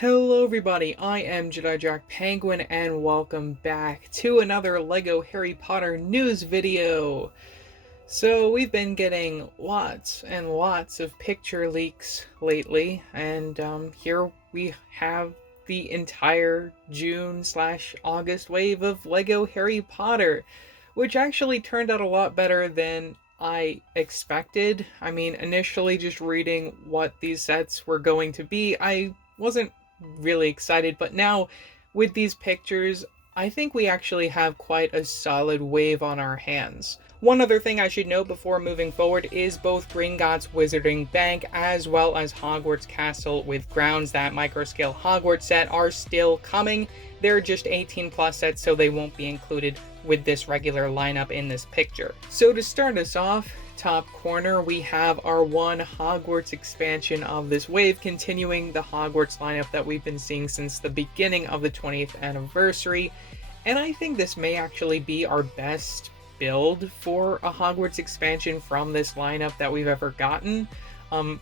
Hello everybody, I am Jedi Jack Penguin and welcome back to another LEGO Harry Potter news video. So we've been getting lots and lots of picture leaks lately, and here we have the entire June/August wave of LEGO Harry Potter, which actually turned out a lot better than I expected. I mean, initially just reading what these sets were going to be, I wasn't really excited, but now with these pictures, I think we actually have quite a solid wave on our hands. One other thing I should note before moving forward is both Gringotts Wizarding Bank as well as Hogwarts Castle with Grounds, that microscale Hogwarts set, are still coming. They're just 18 plus sets, so they won't be included with this regular lineup in this picture. So to start us off, top corner, we have our one Hogwarts expansion of this wave, continuing the Hogwarts lineup that we've been seeing since the beginning of the 20th anniversary. And I think this may actually be our best build for a Hogwarts expansion from this lineup that we've ever gotten.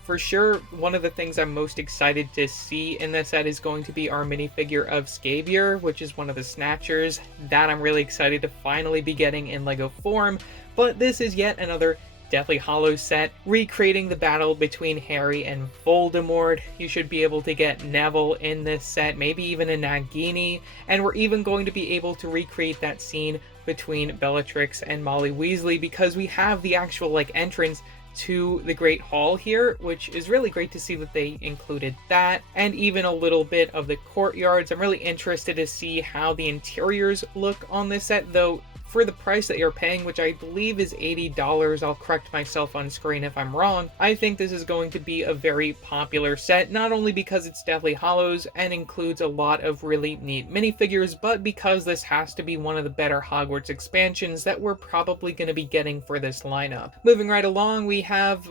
For sure, one of the things I'm most excited to see in this set is going to be our minifigure of Scabier, which is one of the Snatchers. That I'm really excited to finally be getting in LEGO form, but this is yet another Deathly Hallows set, recreating the battle between Harry and Voldemort. You should be able to get Neville in this set, maybe even a Nagini, and we're even going to be able to recreate that scene between Bellatrix and Molly Weasley, because we have the actual entrance to the Great Hall here, which is really great to see that they included that, and even a little bit of the courtyards. I'm really interested to see how the interiors look on this set, though for the price that you're paying, which I believe is $80, I'll correct myself on screen if I'm wrong, I think this is going to be a very popular set, not only because it's Deathly Hallows and includes a lot of really neat minifigures, but because this has to be one of the better Hogwarts expansions that we're probably going to be getting for this lineup. Moving right along, we have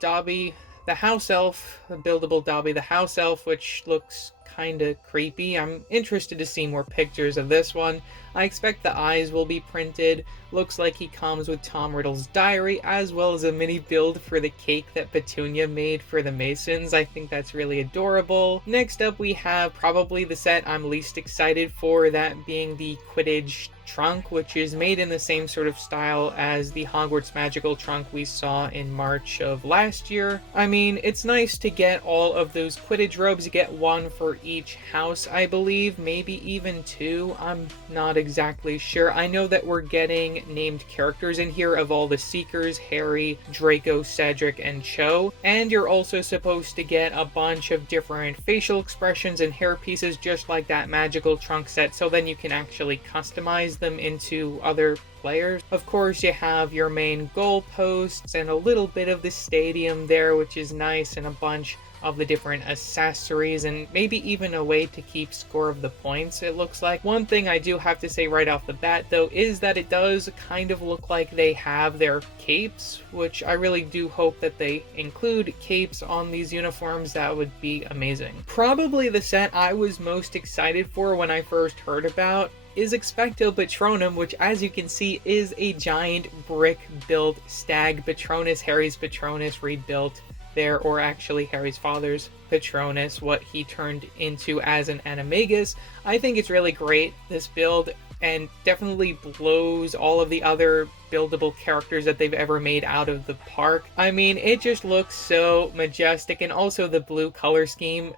Dobby the House Elf, a buildable Dobby the House Elf, which looks kinda creepy. I'm interested to see more pictures of this one. I expect the eyes will be printed. Looks like he comes with Tom Riddle's diary, as well as a mini build for the cake that Petunia made for the Masons. I think that's really adorable. Next up, we have probably the set I'm least excited for, that being the Quidditch Trunk, which is made in the same sort of style as the Hogwarts Magical Trunk we saw in March of last year. I mean, it's nice to get all of those Quidditch robes. You get one for each house, I believe, maybe even two. I'm not exactly sure. I know that we're getting named characters in here of all the Seekers: Harry, Draco, Cedric, and Cho. And you're also supposed to get a bunch of different facial expressions and hair pieces, just like that Magical Trunk set, so then you can actually customize them into other players. Of course, you have your main goalposts and a little bit of the stadium there, which is nice, and a bunch of the different accessories, and maybe even a way to keep score of the points, it looks like. One thing I do have to say right off the bat, though, is that it does kind of look like they have their capes, which I really do hope that they include capes on these uniforms. That would be amazing. Probably the set I was most excited for when I first heard about is Expecto Patronum, which, as you can see, is a giant brick-built stag Patronus, Harry's Patronus rebuilt there, or actually Harry's father's Patronus, what he turned into as an animagus. I think it's really great, this build, and definitely blows all of the other buildable characters that they've ever made out of the park. I mean, it just looks so majestic, and also the blue color scheme,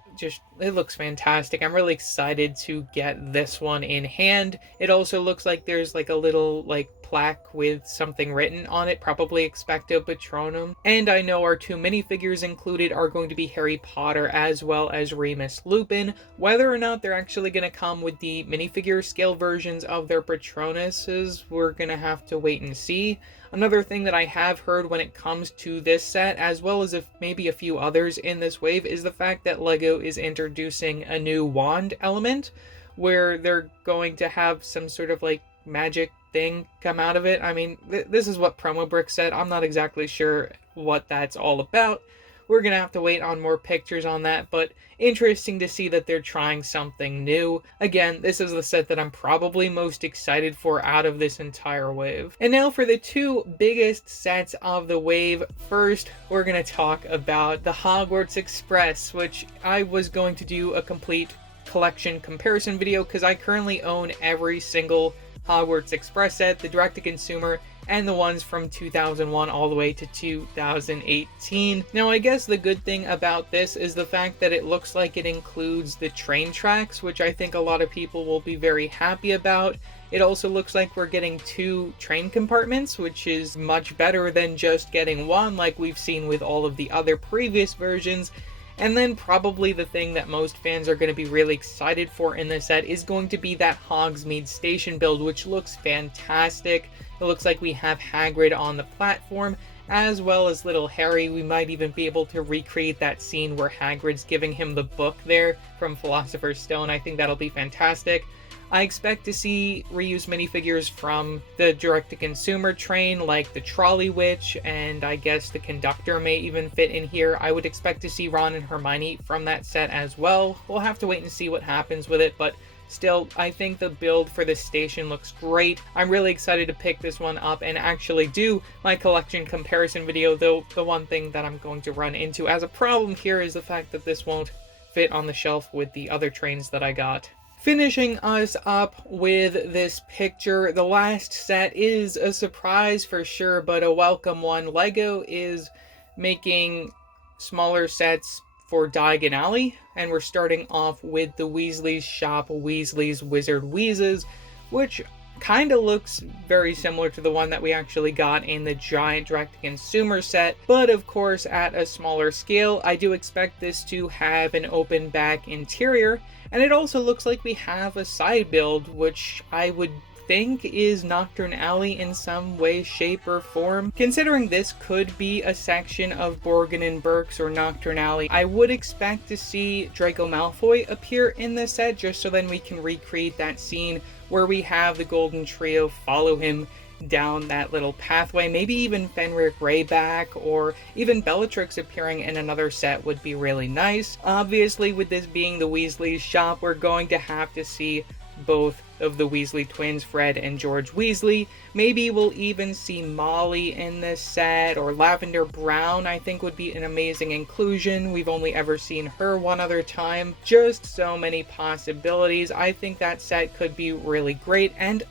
it looks fantastic. I'm really excited to get this one in hand. It also looks like there's a little plaque with something written on it, probably Expecto Patronum. And I know our two minifigures included are going to be Harry Potter as well as Remus Lupin. Whether or not they're actually going to come with the minifigure scale versions of their Patronuses, we're going to have to wait and see. Another thing that I have heard when it comes to this set, as well as maybe a few others in this wave, is the fact that LEGO is introducing a new wand element, where they're going to have some sort of magic thing come out of it. I mean, this is what Promo Brick said. I'm not exactly sure what that's all about, we're gonna have to wait on more pictures on that, but interesting to see that they're trying something new. Again, this is the set that I'm probably most excited for out of this entire wave. And now for the two biggest sets of the wave. First, we're gonna talk about the Hogwarts Express, which I was going to do a complete collection comparison video because I currently own every single Hogwarts Express set, the direct-to-consumer, and the ones from 2001 all the way to 2018. Now, I guess the good thing about this is the fact that it looks like it includes the train tracks, which I think a lot of people will be very happy about. It also looks like we're getting 2 train compartments, which is much better than just getting one like we've seen with all of the other previous versions. And then probably the thing that most fans are going to be really excited for in this set is going to be that Hogsmeade station build, which looks fantastic. It looks like we have Hagrid on the platform, as well as little Harry. We might even be able to recreate that scene where Hagrid's giving him the book there from Philosopher's Stone. I think that'll be fantastic. I expect to see reused minifigures from the direct-to-consumer train, like the Trolley Witch, and I guess the conductor may even fit in here. I would expect to see Ron and Hermione from that set as well. We'll have to wait and see what happens with it, but still, I think the build for this station looks great. I'm really excited to pick this one up and actually do my collection comparison video, though the one thing that I'm going to run into as a problem here is the fact that this won't fit on the shelf with the other trains that I got. Finishing us up with this picture, the last set is a surprise for sure, but a welcome one. LEGO is making smaller sets for Diagon Alley, and we're starting off with the Weasley's Shop Weasley's Wizard Wheezes, which kind of looks very similar to the one that we actually got in the giant direct-to-consumer set, but of course at a smaller scale. I do expect this to have an open back interior, and it also looks like we have a side build, which I would think is Nocturne Alley in some way, shape, or form. Considering this could be a section of Borgin and Burke's or Nocturne Alley, I would expect to see Draco Malfoy appear in this set, just so then we can recreate that scene where we have the Golden Trio follow him down that little pathway. Maybe even Fenrir Greyback or even Bellatrix appearing in another set would be really nice. Obviously, with this being the Weasley's shop, we're going to have to see both of the Weasley twins, Fred and George Weasley. Maybe we'll even see Molly in this set, or Lavender Brown I think would be an amazing inclusion. We've only ever seen her one other time. Just so many possibilities. I think that set could be really great, and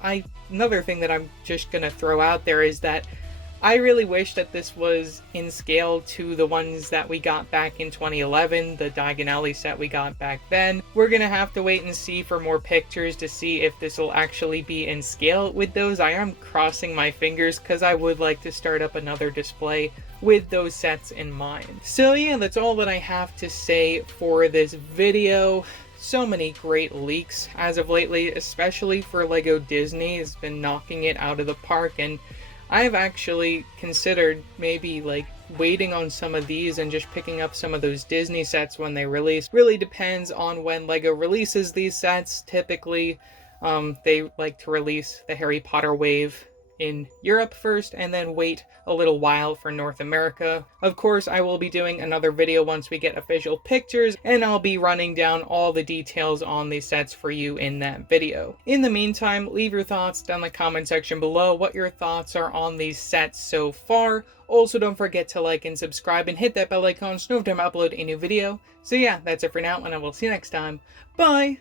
another thing that I'm just gonna throw out there is that I really wish that this was in scale to the ones that we got back in 2011, the Diagon Alley set we got back then. We're gonna have to wait and see for more pictures to see if this will actually be in scale with those. I am crossing my fingers because I would like to start up another display with those sets in mind. So yeah, that's all that I have to say for this video. So many great leaks as of lately, especially for LEGO Disney. Has been knocking it out of the park, and I've actually considered maybe like waiting on some of these and just picking up some of those Disney sets when they release. Really depends on when LEGO releases these sets. Typically, they like to release the Harry Potter wave in Europe first and then wait a little while for North America. Of course, I will be doing another video once we get official pictures, and I'll be running down all the details on these sets for you in that video. In the meantime, leave your thoughts down in the comment section below, what your thoughts are on these sets so far. Also, don't forget to like and subscribe and hit that bell icon so every time I upload a new video. So yeah, that's it for now, and I will see you next time. Bye!